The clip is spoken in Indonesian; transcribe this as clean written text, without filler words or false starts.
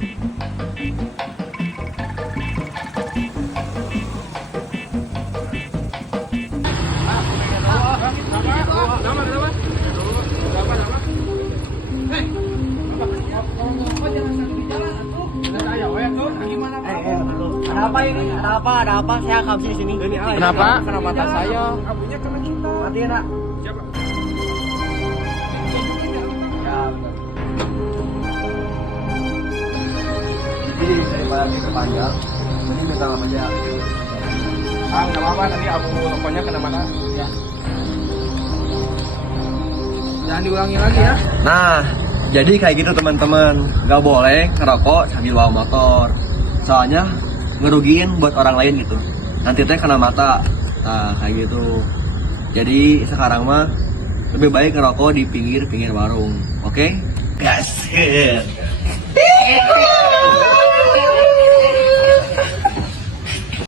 Ada apa ini? Ada apa? Ada apa? Saya akan di sini. Kenapa? Kena mata saya. Abunya kena kita. Matiin, Nak. Siapa? Ya, jadi daripada kita panjang, ini minta lama aja. Ah, nggak apa-apa, nanti abu rokoknya kena mata. Ya. Jangan diulangi lagi ya. Nah, jadi kayak gitu teman-teman, nggak boleh ngerokok sambil bawa motor. Soalnya ngerugiin buat orang lain gitu. Nanti teh kena mata. Nah, kayak gitu. Jadi sekarang mah lebih baik ngerokok di pinggir-pinggir warung. Oke? Gasir.